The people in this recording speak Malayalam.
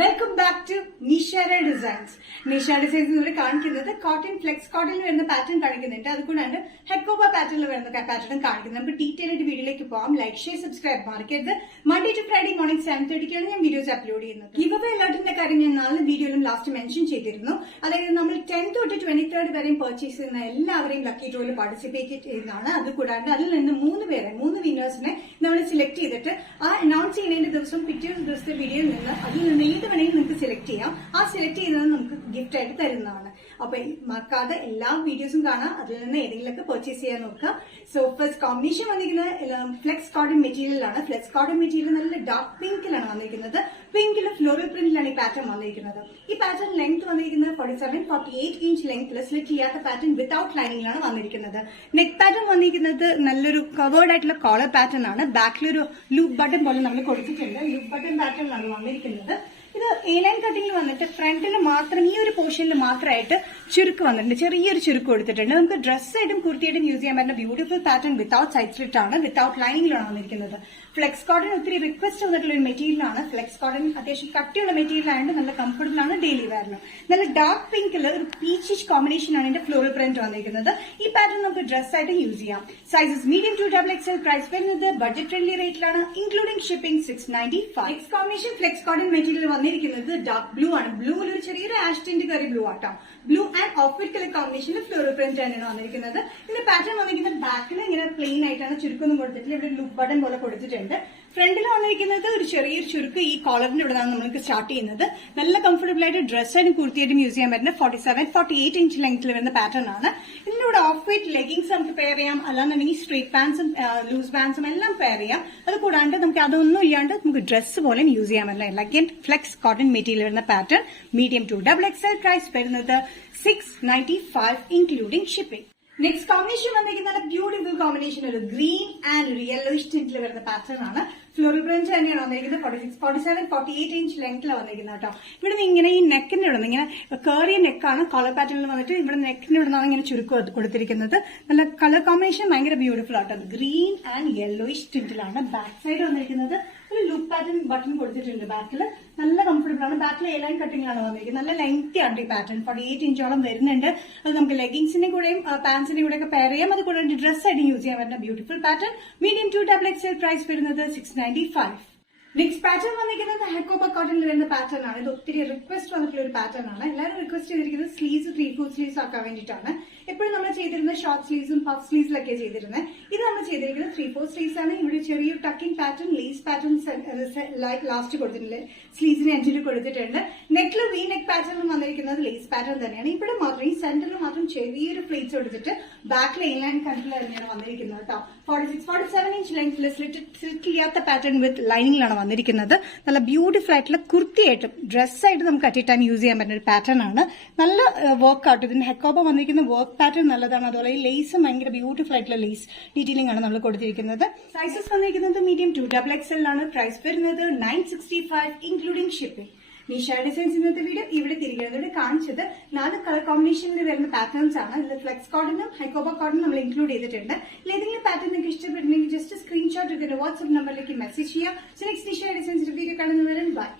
Welcome back to Nishara designs. Nishara designs ഇവിടെ കാണിക്കുന്നത് കോട്ടൺ ഫ്ലെക്സ് കോട്ടണിൽ വരുന്ന പാറ്റേൺ കാണിക്കുന്നുണ്ട്. അതുകൂടാണ്ട് ഹെക്കോബ പാറ്റേണിൽ വരുന്ന പാറ്റേൺ കാണിക്കുന്നത്. നമുക്ക് ഡീറ്റെയിൽ ആയിട്ട് വീഡിയോയിലേക്ക് പോകാം. ലൈക്ക്, ഷെയർ, സബ്സ്ക്രൈബ് മറക്കരുത്. മൺഡേ ടു ഫ്രൈഡേ മോർണിംഗ് 7:30 ഞാൻ വീഡിയോസ് അപ്ലോഡ് ചെയ്യുന്നത്. ഗിവ് അവേ അലോട്ടിന്റെ കാര്യം ഞാൻ നാളെ വീഡിയോയിലും ലാസ്റ്റ് മെൻഷൻ ചെയ്തിരുന്നു. അതായത് നമ്മൾ 10th തൊട്ട് 23rd വരെയും പർച്ചേസ് ചെയ്യുന്ന എല്ലാവരെയും ലക്കി ഡ്രോയിൽ പാർട്ടിസിപ്പേറ്റ് ചെയ്യുന്നതാണ്. അതുകൂടാണ്ട് അതിൽ നിന്ന് 3 വിന്നേഴ്സിനെ നമ്മൾ സെലക്ട് ചെയ്തിട്ട് ആ അനൗൺസ് ചെയ്യുന്നതിന്റെ ദിവസം പിറ്റേ ദിവസത്തെ വീഡിയോയിൽ നിന്ന് അതിൽ നിന്ന് ഏത് വേണമെങ്കിൽ നിങ്ങൾക്ക് സെലക്ട് ചെയ്യാം. ആ സെലക്ട് ചെയ്യുന്നത് നമുക്ക് ഗിഫ്റ്റ് ആയിട്ട് തരുന്നതാണ്. അപ്പൊ മറക്കാതെ എല്ലാ വീഡിയോസും കാണാം. അതിൽ നിന്ന് ഏതെങ്കിലുമൊക്കെ പർച്ചേസ് ചെയ്യാൻ നോക്കുക. സോ ഫസ്റ്റ് കോമ്പിനേഷൻ വന്നിരിക്കുന്നത് ഫ്ലെക്സ് കോട്ടൺ മെറ്റീരിയലാണ്. ഫ്ലെക്സ് കോട്ടൺ മെറ്റീരിയൽ നല്ല ഡാർക്ക് പിങ്കിലാണ് വന്നിരിക്കുന്നത്. പിങ്കിൽ ഫ്ലോറൽ പ്രിന്റിലാണ് ഈ പാറ്റേൺ വന്നിരിക്കുന്നത്. ഈ പാറ്റേൺ ലെങ്ത് വന്നിരിക്കുന്നത് 47-48 ഇഞ്ച് ലെങ്ത്തിൽ സ്ലിറ്റ് ചെയ്യാത്ത പാറ്റേൺ വിത്തൌട്ട് ലൈനിങ്ങിലാണ് വന്നിരിക്കുന്നത്. നെക്ക് പാറ്റേൺ വന്നിരിക്കുന്നത് നല്ലൊരു കവേർഡ് ആയിട്ടുള്ള കോളർ പാറ്റേൺ ആണ്. ബാക്കിലൊരു ലൂപ്പ് ബട്ടൺ പോലെ നമ്മൾ കൊടുത്തിട്ടുണ്ട്. ലൂപ്പ് ബട്ടൺ പാറ്റേണിലാണ് വന്നിരിക്കുന്നത്. ഇത് എ ലൈൻ കട്ടിങ്ങിൽ വന്നിട്ട് ഫ്രണ്ടിൽ മാത്രം ഈ ഒരു പോർഷനിൽ മാത്രമായിട്ട് ചുരുക്ക് വന്നിട്ടുണ്ട്. ചെറിയൊരു ചുരുക്ക് കൊടുത്തിട്ടുണ്ട്. നമുക്ക് ഡ്രസ്സായിട്ടും കുർത്തിയായിട്ടും യൂസ് ചെയ്യാൻ പറ്റുന്ന beautiful pattern without side slit ആണ്. വിത്തൌട്ട് ലൈനിങ്ങിലാണ് വന്നിരിക്കുന്നത്. ഫ്ലെക്സ് കോട്ടൺ ഒത്തിരി റിക്വസ്റ്റ് വന്നിട്ടുള്ള ഒരു മെറ്റീരിയലാണ്. ഫ്ലെക്സ് കോട്ടൺ അത്യാവശ്യം കട്ടിയുള്ള മെറ്റീരിയൽ ആയതുകൊണ്ട് നല്ല കംഫർട്ടബിൾ ആണ് ഡെയിലി വെയറിന്. നല്ല ഡാർക്ക് പിങ്കിൽ ഒരു പീച്ചിഷ് കോമ്പിനേഷൻ ആണ് ഇതിന്റെ ഫ്ലോറൽ പ്രിന്റ് വന്നിരിക്കുന്നത്. ഈ പാറ്റേൺ നമുക്ക് ഡ്രസ്സായിട്ട് യൂസ് ചെയ്യാം. Sizes medium to XXL. Price വരുന്നത് ബഡ്ജറ്റ് ഫ്രണ്ട്ലി റേറ്റിലാണ്, including shipping 695. Next combination flex cotton material വന്നിരിക്കുന്നത് ഡാർക്ക് ബ്ലൂ ആണ്. ബ്ലൂവിൽ ഒരു ചെറിയൊരു ആഷ് ടിന്റ് കറി ബ്ലൂ ആട്ടോ. Blue and off white colour കോമ്പിനേഷനിൽ ഫ്ലോറൽ പ്രിന്റ് തന്നെയാണ് വന്നിരിക്കുന്നത്. ഇതിന്റെ പാറ്റേൺ വന്നിരിക്കുന്നത് ബാക്കിൽ ഇങ്ങനെ പ്ലെയിൻ ആയിട്ടാണ്, ചുരുക്കൊന്നും കൊടുത്തിട്ടില്ല. ഇവിടെ ലുക്ക് ബട്ടൺ പോലെ കൊടുത്തിട്ടുണ്ട്. ഫ്രണ്ടിൽ വന്നിരിക്കുന്നത് ഒരു ചെറിയൊരു ചുരുക്ക് ഈ കോളറിന്റെ ഇവിടെ നിന്നാണ് നമുക്ക് സ്റ്റാർട്ട് ചെയ്യുന്നത്. നല്ല കംഫർട്ടബിൾ ആയിട്ട് ഡ്രസ്സായിട്ടും കുർത്തിയായിട്ടും യൂസ് ചെയ്യാൻ പറ്റുന്ന 47-48 ഇഞ്ച് ലെങ്ത്തിൽ വരുന്ന പാറ്റേൺ ആണ്. ഇതിന്റെ കൂടെ ഓഫ് വൈറ്റ് ലെഗിങ്സ് നമുക്ക് പെയർ ചെയ്യാം. അല്ലാന്നുണ്ടെങ്കിൽ സ്ട്രേറ്റ് പാൻസും ലൂസ് പാൻസും എല്ലാം പെയർ ചെയ്യാം. അത് കൂടാണ്ട് നമുക്ക് അതൊന്നും ഇല്ലാണ്ട് നമുക്ക് ഡ്രസ്സ് പോലെ യൂസ് ചെയ്യാൻ പറ്റില്ല. ലഗൻ ഫ്ലെക്സ് കോട്ടൺ മെറ്റീരിയൽ വരുന്ന pattern medium to XXL. Price വരുന്നത് 695 ഇൻക്ലൂഡിംഗ് ഷിപ്പിംഗ്. നെക്സ്റ്റ് കോമ്പിനേഷൻ വന്നിരിക്കുന്ന ബ്യൂട്ടിഫുൾ കോമ്പിനേഷൻ ഒരു ഗ്രീൻ ആൻഡ് ഒരു യെല്ലോയിഷ് ടിന്റിൽ വരുന്ന പാറ്റേൺ ആണ്. ഫ്ലോറൽ പ്രിന്റ് തന്നെയാണ് വന്നിരിക്കുന്നത്. 47-48 ഇഞ്ച് ലെങ്ത്തിലാണ് വന്നിരിക്കുന്നത് കേട്ടോ. ഇവിടെ ഇങ്ങനെ ഈ നെക്കിന്റെ ഇവിടെ ഇങ്ങനെ കേറിയ നെക്കാണ് കോളർ പാറ്റേണിൽ വന്നിട്ട് ഇവിടെ നെക്കിന്റെ ഇവിടെ നിന്നാണ് ഇങ്ങനെ ചുരുക്കം കൊടുത്തിരിക്കുന്നത്. നല്ല കളർ കോമ്പിനേഷൻ ഭയങ്കര ബ്യൂട്ടിഫുൾ ആട്ടോ. ഗ്രീൻ ആൻഡ് യെല്ലോയിഷ് ടിന്റിലാണ്. ബാക്ക് സൈഡ് വന്നിരിക്കുന്നത് ഒരു ലൂപ്പ് പാറ്റേൺ ബട്ടൺ കൊടുത്തിട്ടുണ്ട്. ബാക്കിൽ നല്ല കംഫർട്ടബിൾ ആണ്. ബാക്കിൽ എ ലൈൻ കട്ടിങ്ങിലാണ് വന്നിരിക്കുന്നത്. നല്ല ലെങ്തി ആണ് ഈ പാറ്റേൺ. 48 ഇഞ്ചോളം വരുന്നുണ്ട്. അത് നമുക്ക് ലെഗിങ്സിന്റെ കൂടെയും പാൻസിന്റെ കൂടെ ഒക്കെ പെയർ ചെയ്യാം. അത് കൂടാണ്ട് ഡ്രസ്സായിട്ട് യൂസ് ചെയ്യാൻ പറ്റുന്ന beautiful pattern medium to XXL. Price വരുന്നത് 695. നെക്സ്റ്റ് പാറ്റേൺ വന്നിരിക്കുന്നത് ഹെക്കോബ കോട്ടണിൽ വരുന്ന പാറ്റേൺ ആണ്. ഇത് ഒത്തിരി റിക്വസ്റ്റ് വന്നിട്ടുള്ള ഒരു പാറ്റേൺ ആണ്. എല്ലാവരും റിക്വസ്റ്റ് ചെയ്തിരിക്കുന്നത് സ്ലീവ്സ് 3/4 സ്ലീവ്സ് ആക്കാൻ വേണ്ടിയിട്ടാണ്. എപ്പോഴും നമ്മൾ ചെയ്തിരുന്നത് ഷോർട്ട് സ്ലീവ്സും പഫ് സ്ലീവ്സിലൊക്കെ ചെയ്തിരുന്നത്. ഇത് നമ്മൾ ചെയ്തിരിക്കുന്നത് 3/4 സ്ലീവ്സ് ആണ്. ഇവിടെ ചെറിയൊരു tucking pattern, lace pattern last കൊടുത്തിട്ടുണ്ട്. സ്ലീവ്സിന് എൻഡിൽ കൊടുത്തിട്ടുണ്ട്. നെക്കിൽ വി നെക്ക് പാറ്റേൺ വന്നിരിക്കുന്നത് ലേസ് പാറ്റേൺ തന്നെയാണ്. ഇവിടെ മാത്രം ഈ സെന്ററിൽ മാത്രം ചെറിയൊരു പ്ലേറ്റ്സ് കൊടുത്തിട്ട് ബാക്കിൽ എ ലൈൻ കണ്ടിൽ തന്നെയാണ് വന്നിരിക്കുന്നത് കേട്ടോ. 46-47 ഇഞ്ച് ലെങ്ത്തിൽ സ്ലിറ്റ് ചെയ്യാത്ത പാറ്റേൺ വിത്ത് ലൈനിങ്ങിലാണ് വന്നിരിക്കുന്നത്. നല്ല ബ്യൂട്ടിഫുൾ ആയിട്ടുള്ള കുർത്തിയായിട്ടും ഡ്രസ്സായിട്ട് നമുക്ക് അറ്റ് എ ടൈം യൂസ് ചെയ്യാൻ പറ്റുന്ന ഒരു പാറ്റേൺ ആണ്. നല്ല വർക്ക് ആയിട്ട് ഇതിന്റെ ഹെക്കോബ വന്നിരിക്കുന്ന വർക്ക് പാറ്റേൺ നല്ലതാണ്. അതുപോലെ ഈ ലേസും ഭയങ്കര ബ്യൂട്ടിഫുൾ ആയിട്ടുള്ള ലേസ് ഡീറ്റെയിലിംഗ് ആണ് നമ്മൾ കൊടുത്തിരിക്കുന്നത്. സൈസസ് വന്നിരിക്കുന്നത് മീഡിയം ടു XXL ആണ്. പ്രൈസ് വരുന്നത് 965 ഇൻക്ലൂഡിംഗ് ഷിപ്പിംഗ്. നിഷാ ഡിസൈൻസ് ഇന്നത്തെ വീഡിയോ ഇവിടെ തിരികെ കാണിച്ചത് 4 കളർ കോമ്പിനേഷനിൽ വരുന്ന പാറ്റേൺസ് ആണ്. ഇതിൽ ഫ്ലെക്സ് കോട്ടണും ഹൈക്കോബ കോട്ടണും നമ്മൾ ഇൻക്ലൂഡ് ചെയ്തിട്ടുണ്ട്. ഏതെങ്കിലും പാറ്റേൺ നിങ്ങൾക്ക് ഇഷ്ടപ്പെട്ടിട്ടുണ്ടെങ്കിൽ ജസ്റ്റ് സ്ക്രീൻഷോട്ട് എടുത്തിട്ട് വാട്സ്ആപ്പ് നമ്പറിലേക്ക് മെസ്സേജ് ചെയ്യാം. നെക്സ്റ്റ് നിഷാ ഡിസൈൻസിന്റെ വീഡിയോ കാണുന്നവരും ബൈ.